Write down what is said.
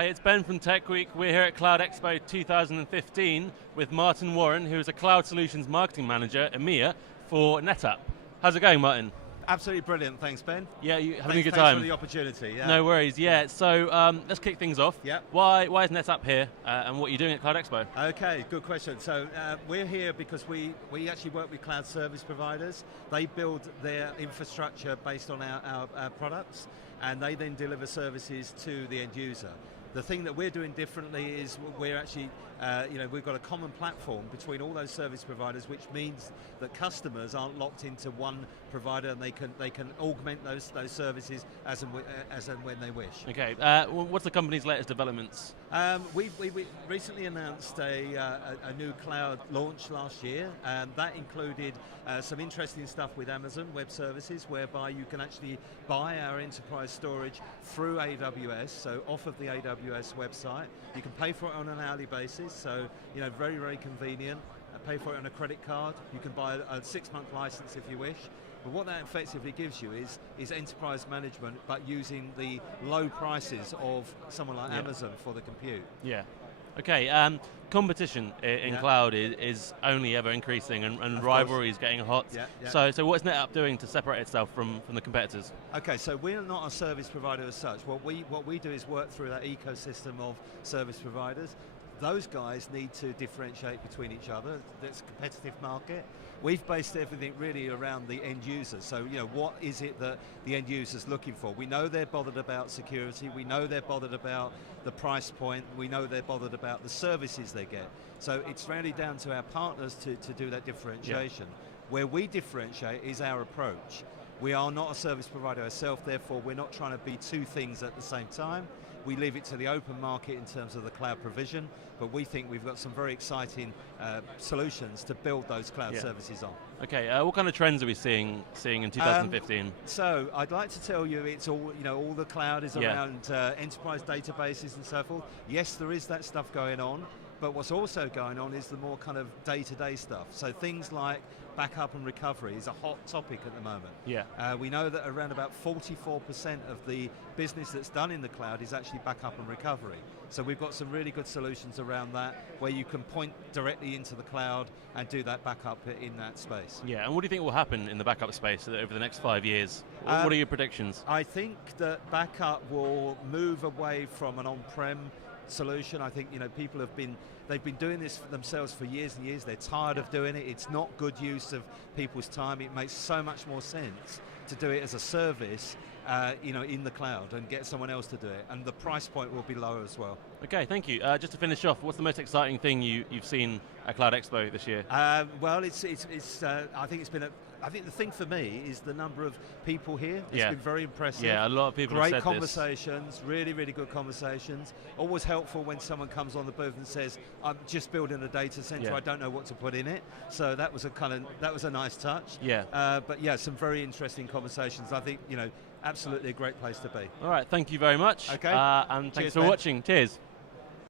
Hi, it's Ben from Tech Week. We're here at Cloud Expo 2015 with Martin Warren, who is a Cloud Solutions Marketing Manager, EMEA, for NetApp. How's it going, Martin? Absolutely brilliant, thanks Ben. Yeah, you having a good Thanks time? for the opportunity. Yeah. No worries, yeah. So let's kick things off. Yeah. Why is NetApp here and what are you doing at Cloud Expo? Okay, good question. So we're here because we actually work with cloud service providers. They build their infrastructure based on our products, and they then deliver services to the end user. The thing that we're doing differently is we're actually, we've got a common platform between all those service providers, which means that customers aren't locked into one provider, and they can augment those services as and when they wish. Okay, what's the company's latest developments? We recently announced a new cloud launch last year, and that included some interesting stuff with Amazon Web Services, whereby you can actually buy our enterprise storage through AWS, so off of the AWS website. You can pay for it on an hourly basis, so very, very convenient. Pay for it on a credit card. You can buy a 6-month license if you wish. But what that effectively gives you is enterprise management, but using the low prices of someone like Amazon for the compute. Yeah. Okay, competition in cloud is only ever increasing, and rivalry is getting hot. Yeah, yeah. So what's NetApp doing to separate itself from the competitors? Okay, so we're not a service provider as such. What we do is work through that ecosystem of service providers. Those guys need to differentiate between each other. It's a competitive market. We've based everything really around the end user. So, what is it that the end user's looking for? We know they're bothered about security. We know they're bothered about the price point. We know they're bothered about the services they get. So it's really down to our partners to do that differentiation. Yeah. Where we differentiate is our approach. We are not a service provider ourselves, therefore we're not trying to be two things at the same time. We leave it to the open market in terms of the cloud provision, but we think we've got some very exciting solutions to build those cloud services on. Okay, what kind of trends are we seeing in 2015? So I'd like to tell you it's all, all the cloud is around enterprise databases and so forth. Yes, there is that stuff going on, but what's also going on is the more kind of day-to-day stuff. So things like backup and recovery is a hot topic at the moment. Yeah. We know that around about 44% of the business that's done in the cloud is actually backup and recovery. So we've got some really good solutions around that, where you can point directly into the cloud and do that backup in that space. Yeah, and what do you think will happen in the backup space over the next 5 years? What are your predictions? I think that backup will move away from an on-prem solution. I think people they've been doing this for themselves for years and years. They're tired of doing it. It's not good use of people's time. It makes so much more sense to do it as a service, in the cloud, and get someone else to do it. And the price point will be lower as well. Okay, thank you. Just to finish off, what's the most exciting thing you've seen at Cloud Expo this year? Well, I think the thing for me is the number of people here. It's been very impressive. Yeah, a lot of people have said Great conversations, really, really good conversations. Always helpful when someone comes on the booth and says, I'm just building a data center, I don't know what to put in it. So that was a nice touch. Yeah. But yeah, some very interesting conversations. I think, absolutely a great place to be. All right, thank you very much. Okay. And thanks for watching. Cheers.